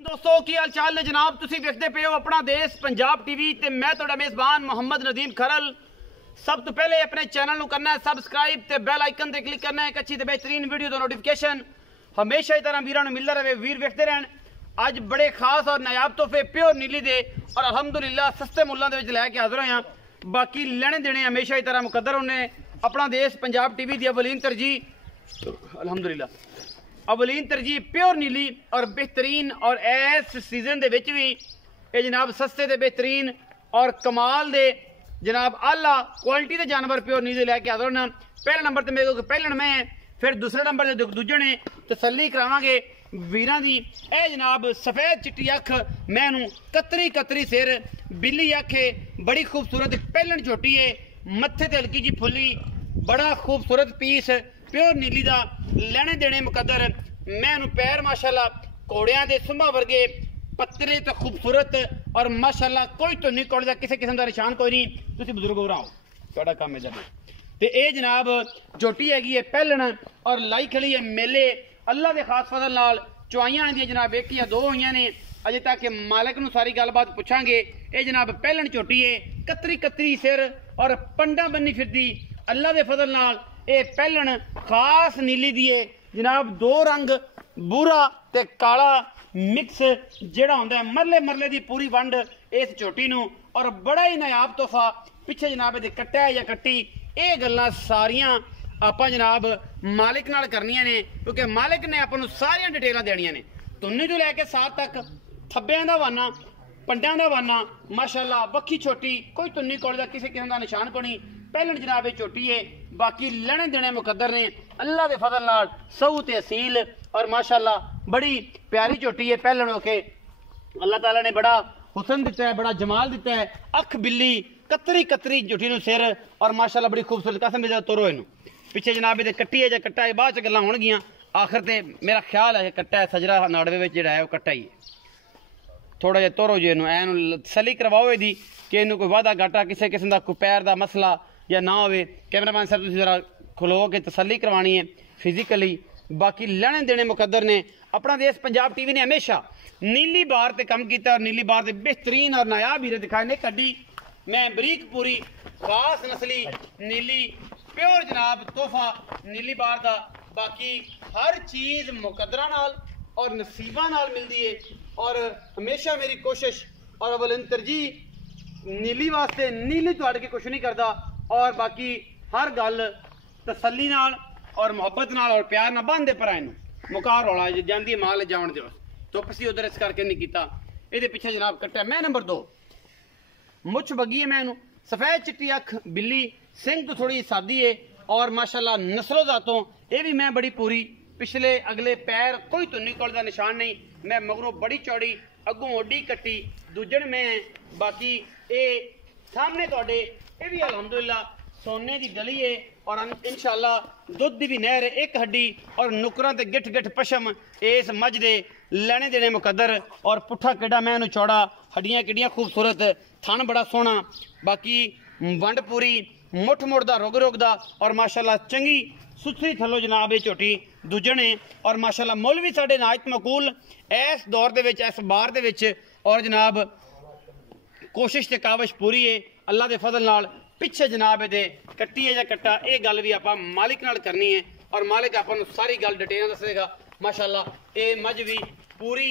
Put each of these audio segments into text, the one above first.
दोस्तों की हाल चाल ने जनाब, तुसी देखते पे हो अपना देश पंजाब टीवी ते मैं तुहाडा मेज़बान मोहम्मद नदीम खरल। सब तो पहले अपने चैनल नू करना है सबसक्राइब ते बेल आइकन ते क्लिक करना है। एक अच्छी ते बेहतरीन वीडियो दा नोटिफिकेशन हमेशा ही तरह वीरां नू मिलदा रहे, वीर वेखते रहन। अज बड़े खास और नायाब तोहफे प्योर नीली दे और अलहमदुलिल्लाह सस्ते मुल्लां दे विच लैके हाज़र होए हां। बाकी लेने देने हमेशा ही तरह मुकद्दर होने। अपना देश पंजाब टीवी दी अवलीन तरजीह अलहमदुलिल्लाह अवलीन तरजीह प्योर नीली और बेहतरीन और इस सीजन दे विच भी ये जनाब सस्ते ते बेहतरीन और कमाल दे जनाब आला क्वालिटी के जानवर प्योर नीली लैके हाज़र होना। पहले नंबर ते मेरे को पहलण में है, फिर दूसरे नंबर ते दूजे ने तसल्ली करावांगे वीरां दी। ए जनाब सफेद चिट्टी अख मैनू कतरी कतरी सिर बिल्ली अख है, बड़ी खूबसूरत पहलण झोटी है, मत्थे ते हल्की जी फुल्ली, बड़ा खूबसूरत पीस प्योर नीली दा लेने देने मुकद्दर। मैनू पैर माशाल्लाह घोड़ियां दे सुंभा वर्गे पत्तरे तो खूबसूरत और माशाल्लाह कोई तो नहीं कोड़ किसी किस्म का निशान कोई नहीं। तुसी बुजुर्ग हो रहा हो तुहाडा काम है जब ते ए जनाब झोटी हैगी है पहलण और लाई खड़ी है मेले अल्लाह के खास फजल नाल चुआइयां दी जनाब एक या दो हुई ने अजे तक मालिक नू सारी गलबात पूछांगे। ये जनाब पहलण झोटी है कतरी कतरी सिर और पंडा बन्नी फिरदी अल्लाह के फजल नाल। ये पहलण खास नीली दी है जनाब, दो रंग बूरा ते काला मिक्स जेड़ा होंदा है मरले मरले दी पूरी वंड इस झोटी नू और बड़ा ही नायाब तोहफा पिछे जनाब दे कट्टा या कट्टी। ये गल्लां सारियां आपां जनाब मालिक नाल करनियां ने क्योंकि मालिक ने आपां नू सारियां डिटेलां देनियां ने। तुन्नी तो लैके साथ तक थब्बियां दा वाना पंडां दा वाना माशाल्लाह बक्खी छोटी कोई तुन्नी कोल दा किसी किस्म दा निशान कोनी। पहलण जनाब छोटी है, बाकी लेने देने मुकद्दर ने अल्लाह के फजल नाल सऊ ते असील और माशाल्लाह बड़ी प्यारी झोटी है पहलण होके। अल्लाह ताला ने बड़ा हुसन दिता है, बड़ा जमाल दिता है। अख बिल्ली कतरी कतरी झोटी नू सिर और माशाल्लाह बड़ी खूबसूरत कसम मेरा तोरो इनू पिछे जनाब ये कट्टी है या कट्टा है बाद च गल्लां होणगियां। आखिर ते मेरा ख्याल है कट्टा है सजरा नाड़वे विच जिहड़ा है वो कट्टा ही है। थोड़ा जिहा तोरो जे एनू तसल्ली करवाओ इहदी कि इनू कोई वादा घाटा किसी किस्म का कोई पैर का मसला या ना होवे। कैमरामैन साहब तुसीं जरा खलो के तसल्ली करवानी है फिजिकली। बाकी लेने देने मुकद्दर ने। अपना देश पंजाब टीवी ने हमेशा नीली बार ते कम किया और नीली बार ते बेहतरीन और नायाब हीरे दिखाए ने। कड्डी मैं बरीक पूरी खास नस्ली नीली प्योर जनाब तोहफा नीली बार दा। बाकी हर चीज़ मुकद्दरा नाल और नसीबा नाल मिलती है और हमेशा मेरी कोशिश और अवलन तरजीह नीली वास्ते नीली तो अड़ के कुछ नहीं करता और बाकी हर गल तसल्ली नाल और मुहब्बत नाल और प्यार नाल बांधे पर इनू मुकार रौला जाती माल जावन दे तो किसी उधर इस करके नहीं किया। ये पिछे जनाब कट्टा मैं नंबर 2 मुछ बगी है मैं सफेद चिट्टी अख बिल्ली सिंह तो थोड़ी सादी है और माशाल्लाह नस्लों जातों ये भी मैं बड़ी पूरी पिछले अगले पैर कोई तुन्नी कोल दा निशान नहीं। मैं मगरों बड़ी चौड़ी अगों ओडी कट्टी दूजन में बाकी ये सामने थोड़े ये भी अलहमदुलिल्लाह सोने की गली है और इंशाअल्लाह दुध की भी नहर एक हड्डी और नुकरां ते गिठ गिठ पशम इस मझ दे लेने देने मुकद्दर और पुट्ठा केड़ा मैं चौड़ा हड्डियां किड्डियां खूबसूरत थन बड़ा सोहना। बाकी वंड पूरी मुठ मुठ दा रुग रुग दा और माशाल्लाह चंगी सुथरी थलो जनाब ये झोटी दूजन है और माशाल्लाह मुल भी साढ़े नायत मकूल इस दौर दे विच इस बार दे विच और जनाब कोशिश ते काविश पूरी है अल्लाह के फजल नाल। पिछे जनाब ये कट्टी है या कट्टा ये गल भी आपां मालिक नाल करनी है और मालिक आपां नूं सारी गल डिटेल दसेगा। माशाल्लाह ये मझ भी पूरी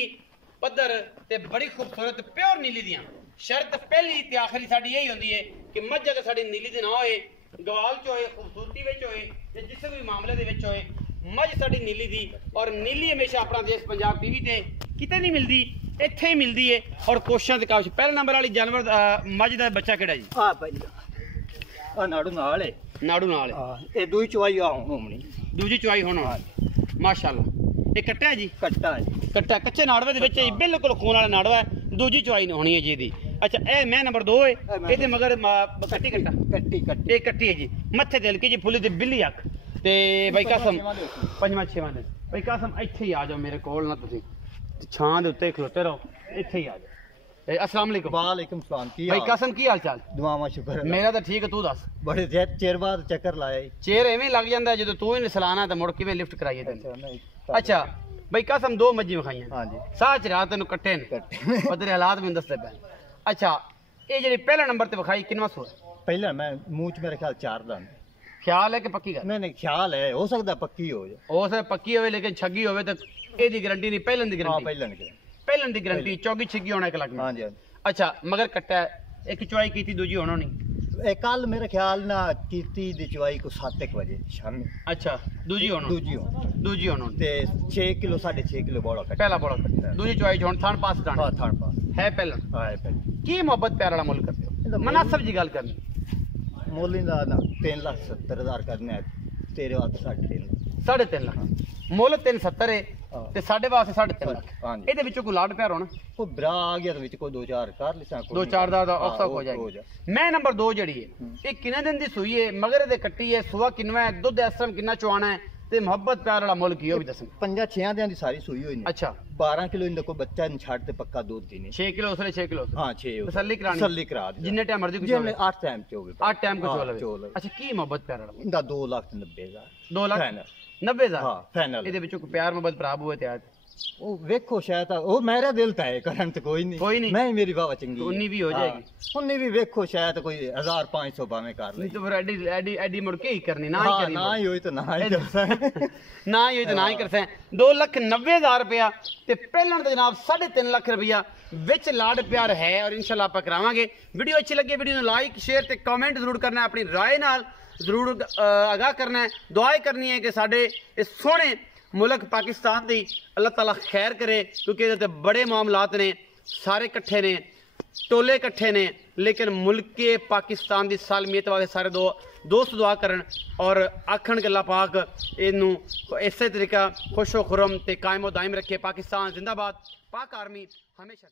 पद्धर ते बड़ी खूबसूरत प्योर नीली दियां। शर्त पहली ते आखिरी साडी यही होंदी है कि मझ अगर साडी नीली दी ना होए गवाल च होए खूबसूरती विच होए ते जिस भी मामले दे विच होए मझ साडी नीली दी और नीली हमेशा अपना देश पंजाब टीवी ते किते नहीं मिलती इत्थे ही मिलती है और कोशिशां ते काविश। पहले नंबर वाली जानवर मझ दा बच्चा केड़ा जी? हां भाई आ नाड़ू नाल है नाड़ू नाल हां ए दूई चवाई होनी दूजी चवाई होना माशाल्लाह। ये कट्टा है जी? कट्टा है कट्टा कच्चे नाड़वे दे विच बिल्कुल खून वाला नाड़वा है दूजी चवाई नहीं होनी है जी दी। अच्छा ए मैं नंबर 2 है ये मगर कट्टी कट्टा कट्टी कट्टी ये कट्टी है जी मत्थे ते हल्की जी फुल्ली ते बिल्ली अख ते भाई कसम पंजवां छेवां दिन भाई कसम इत्थे ही आ जाओ मेरे कोल ना तुसीं छां दे उत्ते खलोते रहो इत्थे ही आ जाओ। अस्सलाम वालेकुम। वालेकुम सलाम की भाई कसम की हाल चाल? दुआवा शुक्र मेरा तो ठीक है तू दस। बड़े चेर बाद चक्कर लाया चेर एवें लग जाता है जो तू ही सलाना तो मुड़ किवें लिफ्ट कराइए। अच्छा ਬਈ ਕਸਮ ਦੋ ਮੱਝੀ ਵਿਖਾਈਆਂ हाँ जी ਸਾਹ ਚ ਰਾਤ ਨੂੰ ਕੱਟੇ ਨੇ कट्टे ਪਤਰੇ ਹਾਲਾਤ ਮੈਨੂੰ ਦੱਸਦੇ ਪਏ ਅੱਛਾ ਇਹ ਜਿਹੜੀ ਪਹਿਲਾ ਨੰਬਰ ਤੇ ਵਿਖਾਈ ਕਿੰਨਾ ਸੂਆ पहला मैं मुंह च मेरे ख्याल 4 दंद ਖਿਆਲ ਹੈ ਕਿ ਪੱਕੀ ਗੱਲ नहीं नहीं ख्याल है हो सकता पक्की हो जाए ਹੋ ਸਕਦਾ ਪੱਕੀ ਹੋਵੇ ਲੇਕਿਨ ਛੱਗੀ ਹੋਵੇ ਤਾਂ ਇਹਦੀ ਗਾਰੰਟੀ ਨਹੀਂ ਪਹਿਲਾਂ ਦੀ हाँ ਗਾਰੰਟੀ पहला निकले ਪਹਿਲਾਂ ਦੀ ਗਾਰੰਟੀ ਚੌਗੀ ਛੱਗੀ ਹੋਣਾ 1 ਲੱਖ हाँ जी हाँ ਅੱਛਾ ਮਗਰ ਕੱਟਾ ਇੱਕ ਚੁਆਈ ਕੀਤੀ ਦੂਜੀ ਹੋਣਾ ਨਹੀਂ जी कल मेरे ख्याल ना कीती दी चवाई को 7 बजे शामी ਅੱਛਾ ਦੂਜੀ ਹੋਣਾ दूजी हो ਦੂਜੀ ਹੋਣਾ ते 6 किलो 6.5 किलो बड़ा कट्टा ਪਹਿਲਾ ਬੋਲਾ ਕੱਟਾ ਦੂਜੀ ਚੁਆਈ ਹੁਣ ਥਣ ਪਾਸ हाँ ਟਾਣਾ थान पास ਹੈ ਪਹਿਲਾਂ हाँ है पहले ਕੀ ਮੁਹੱਬਤ ਪਿਆਰ ਵਾਲਾ ਮੁੱਲ ਕਰਦੇ ਇਹਦਾ ਹੋ ਮੁੱਲ- ਮਨਾਸਬ ਜੀ ਗੱਲ ਕਰਨੀ मोली का ना 3,70,000 करने है तेरे वास्ते 3.5 3.5 ਲੱਖ ਮੁੱਲ 370 ਹੈ ਹਾਂ। ਤੇ ਸਾਡੇ ਵਾਸਤੇ 3.5 ਲੱਖ ਹਾਂਜੀ। ਇਹਦੇ ਵਿੱਚੋਂ ਕੋਈ ਲਾਡ ਪਿਆਰ ਹੋਣਾ कोई ब्रा आ गया तो विच कोई 2-4 कर लिसा ਦੋ ਚਾਰ ਦਾ ਔਖਾ ਹੋ ਜਾਏਗਾ ਮੈਂ ਨੰਬਰ 2 ਜਿਹੜੀ ਹੈ ਇਹ ਕਿੰਨੇ ਦਿਨ ਦੀ ਸੂਈ ਹੈ ਮਗਰ ਇਹਦੇ ਕੱਟੀ ਹੈ ਸੁਆ ਕਿੰਨਾ ਹੈ ਦੁੱਧ ਇਸ ਟਾਈਮ ਕਿੰਨਾ ਚਵਾਣਾ ਹੈ ਤੇ ਮੁਹੱਬਤ ਪਿਆਰ ਵਾਲਾ ਮੁੱਲ ਕੀ ਉਹ ਵੀ ਦੱਸੋ 5-6 ਦਿਨਾਂ ਦੀ ਸਾਰੀ ਸੂਈ ਹੋਈ ਨੇ ਅੱਛਾ 12 ਕਿਲੋ ਇਹਦਾ ਕੋਈ ਬੱਚਾ ਨਹੀਂ ਛੱਡ ਤੇ ਪੱਕਾ ਦੁੱਧ ਦੇਣੇ 6 ਕਿਲੋ ਉਸਲੇ 6 ਕਿਲੋ ਹਾਂ 6 ਤਸੱਲੀ ਕਰਾਣੀ ਤਸੱਲੀ ਕਰਾ ਦੇ ਜਿੰਨੇ ਟਾਈਮ ਮਰਜ਼ੀ ਕੁਝ ਜਿੰਨੇ ਹੋਵੇ 8 ਟਾਈਮ ਚ ਹੋਵੇ 8 ਟਾਈਮ ਕੁਝ ਹਾਂ, ਹੋਵੇ ਚੋਲ। ਅੱਛਾ ਕੀ ਮੁਹੱਬਤ ਪਿਆਰ ਵਾਲਾ ਇਹਦਾ 2,90,000 2 ਲੱਖ ਫਾਈਨਲ 90000 ਹਾਂ ਫਾਈਨਲ ਇਹਦੇ ਵਿੱਚੋਂ ਕੋਈ ਪਿਆਰ ਮੁਹੱਬਤ ਭਰਾ ਹੋਏ ਤੇ ਆ ਉਹ ਵੇਖੋ ਸ਼ਾਇਦ ਉਹ ਮੇਰਾ ਦਿਲ ਤਾਂ ਹੈ ਕਰਨ ਤੇ ਕੋਈ ਨਹੀਂ ਕੋਈ ਨਹੀਂ। ਮੈਂ ਹੀ ਮੇਰੀ ਬਾਵਾ ਚੰਗੀ ਉਨੀ ਵੀ ਹੋ ਜਾਏਗੀ। ਉਨੀ ਵੀ ਵੇਖੋ ਸ਼ਾਇਦ ਕੋਈ 1,500 ਬਾਵੇਂ ਕਰ ਲੈ ਨਹੀਂ ਤਾਂ ਫਿਰ ਐਡੀ ਮੁੜ ਕੇ ਹੀ ਕਰਨੀ ਨਾ ਹੀ ਹਾਂ ਕਰੀ ਨਾ ਹੀ ਹੋਈ ਤਾਂ ਨਾ ਹੀ ਕਰ ਨਾ ਹੀ ਹੋਈ ਤਾਂ ਨਾ ਹੀ ਕਰ ਸੈਂ 2,90,000 ਰੁਪਇਆ ਤੇ ਪਹਿਲਾਂ ਤਾਂ ਜਨਾਬ 3.5 ਲੱਖ ਰੁਪਇਆ ਵਿੱਚ ਲਾਡ ਪਿਆਰ ਹੈ ਔਰ ਇਨਸ਼ਾਅੱਲਾ ਆਪਾਂ ਕਰਾਵਾਂਗੇ ਵੀਡੀਓ ਅੱਛੀ ਲੱਗੇ ਵੀਡੀਓ ਨੂੰ ਲਾਈਕ ਸ਼ੇਅਰ ਤੇ ਕਮੈਂਟ ਜ਼ਰੂਰ ਕਰਨਾ ਆਪਣੀ ਰਾਏ ਨਾਲ ਜ਼ਰੂਰ ਆਗਾਹ ਕਰਨਾ ਹੈ ਦੁਆ ਕਰਨੀ ਹੈ ਕਿ ਸਾਡੇ ਇਸ ਸੋਹਣੇ ਮੁਲਕ ਪਾਕਿਸਤਾਨ ਦੀ ਅੱਲਾਹ ਤਾਲਾ ਖੈਰ ਕਰੇ ਕਿਉਂਕਿ ਇਹਦੇ ਤੇ ਬੜੇ ਮਾਮਲਾਤ ਨੇ ਸਾਰੇ ਇਕੱਠੇ ਨੇ ਟੋਲੇ ਇਕੱਠੇ ਨੇ ਲੇਕਿਨ ਮੁਲਕੇ ਪਾਕਿਸਤਾਨ ਦੀ ਸਾਲਮੀਅਤ ਵਾਲੇ ਸਾਰੇ ਦੋਸਤ ਦੁਆ ਕਰਨ ਔਰ ਆਖਣ ਕਿ ਅੱਲਾਹ ਪਾਕ ਇਹਨੂੰ ਇਸੇ ਤਰੀਕਾ ਖੁਸ਼ੋ ਖੁਰਮ ਤੇ ਕਾਇਮੋ ਦਾਇਮ ਰੱਖੇ ਪਾਕਿਸਤਾਨ ਜ਼ਿੰਦਾਬਾਦ ਪਾਕ ਆਰਮੀ ਹਮੇਸ਼ਾ